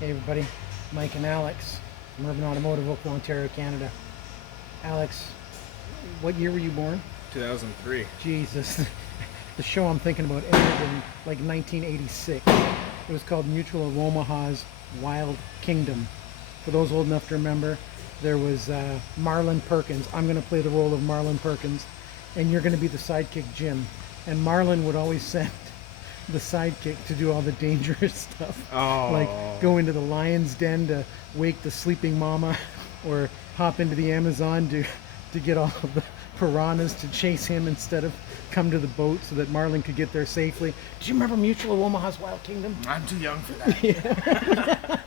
Hey everybody, Mike and Alex from Urban Automotive, Oakville, Ontario, Canada. Alex, what year were you born? 2003. Jesus, the show I'm thinking about ended in like 1986. It was called Mutual of Omaha's Wild Kingdom. For those old enough to remember, there was Marlin Perkins. I'm going to play the role of Marlin Perkins, and you're going to be the sidekick Jim. And Marlin would always send the sidekick to do all the dangerous stuff. Oh. Like go into the lion's den to wake the sleeping mama, or hop into the Amazon to get all of the piranhas to chase him instead of come to the boat so that Marlin could get there safely. Do you remember Mutual of Omaha's Wild Kingdom? I'm too young for that.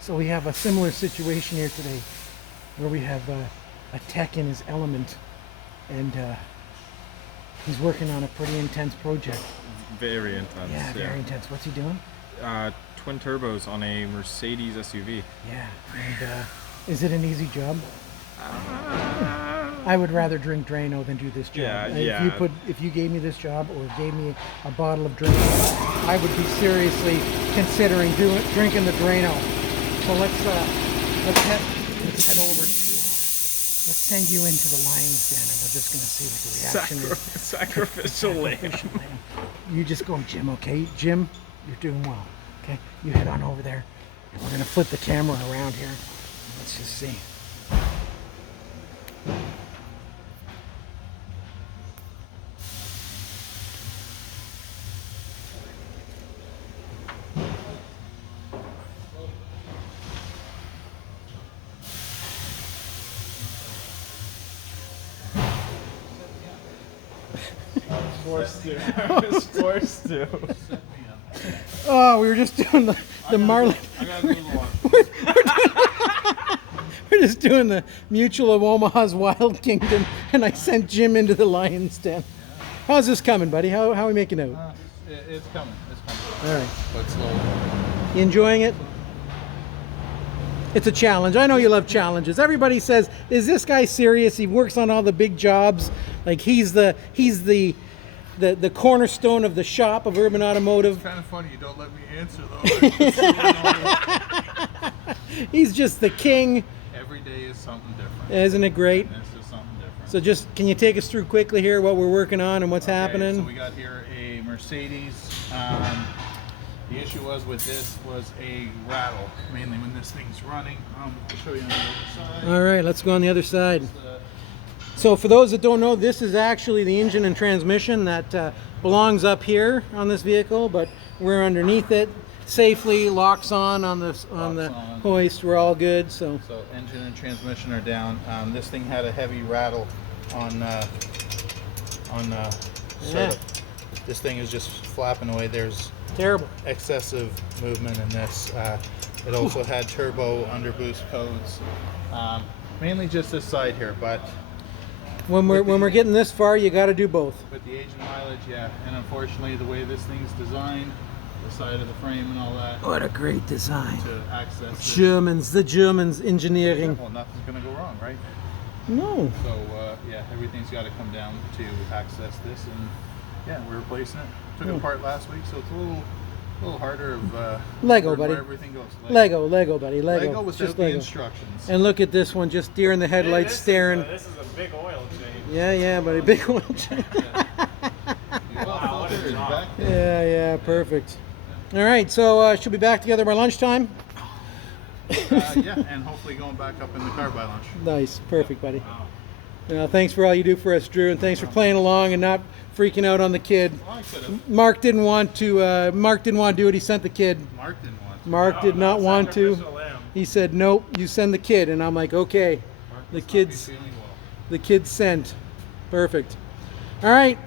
So we have a similar situation here today where we have a tech in his element, and he's working on a pretty intense project. Very intense. Yeah, very intense. What's he doing? Twin turbos on a Mercedes SUV. Yeah, and is it an easy job? I would rather drink Drano than do this job. Yeah. If you gave me this job or gave me a bottle of Drano, I would be seriously considering drinking the Drano. So let's head over to let's send you into the lion's den, and we're just gonna see what the reaction is. Sacrificial lamb. You just go, Jim. Okay, Jim, you're doing well. Okay, you head on over there, and we're gonna flip the camera around here. Let's just see. Forced to. I was forced to. Oh, we were just doing the Marlin. I got a little one. We're just doing the Mutual of Omaha's Wild Kingdom, and I sent Jim into the lion's den. How's this coming, buddy? How are we making out? It's coming. It's coming. All right. But slowly. You enjoying it? It's a challenge. I know you love challenges. Everybody says, "Is this guy serious? He works on all the big jobs. Like he's the cornerstone of the shop of Urban Automotive." It's kind of funny you don't let me answer though. He's just the king. Every day is something different. Isn't it great? It's just something different. So just, can you take us through quickly here what we're working on and what's happening? So we got here a Mercedes. The issue with this was a rattle, mainly when this thing's running. I'll show you on the other side. All right, let's go on the other side. So for those that don't know, this is actually the engine and transmission that belongs up here on this vehicle, but we're underneath it safely, locks on the hoist. We're all good. So engine and transmission are down. This thing had a heavy rattle on startup. This thing is just flapping away. There's terrible excessive movement in this. It also had turbo underboost codes, mainly just this side here, but when we're getting this far, you got to do both. With the age and mileage, yeah, and unfortunately the way this thing's designed, the side of the frame and all that. What a great design. To access the Germans engineering. Well, nothing's gonna go wrong, right? No. So yeah, everything's got to come down to access this, and yeah, we're replacing it. Took it apart last week, so it's a little harder of Lego, buddy. where everything goes. Lego, buddy. Lego without just the Lego. Instructions. And look at this one, just deer in the headlights, staring. This is a big oil change. Yeah, buddy, big oil change. Wow, what a job. Yeah, perfect. All right, so she'll be back together by lunchtime. Yeah, and hopefully going back up in the car by lunch. Nice, perfect, buddy. Thanks for all you do for us, Drew, and thanks for playing along and not freaking out on the kid. Well, I could have. Mark didn't want to do it. He sent the kid. Mark didn't want to. Mark did not want to. Sacrificial lamb. He said, "Nope, you send the kid," and I'm like, "Okay." Mark The must not be kids, feeling well. the kid's sent. Perfect. All right,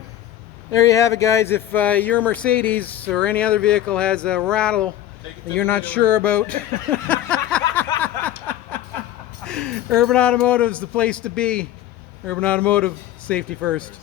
there you have it, guys. If your Mercedes or any other vehicle has a rattle that you're not sure about, Urban Automotive is the place to be. Urban Automotive, safety first.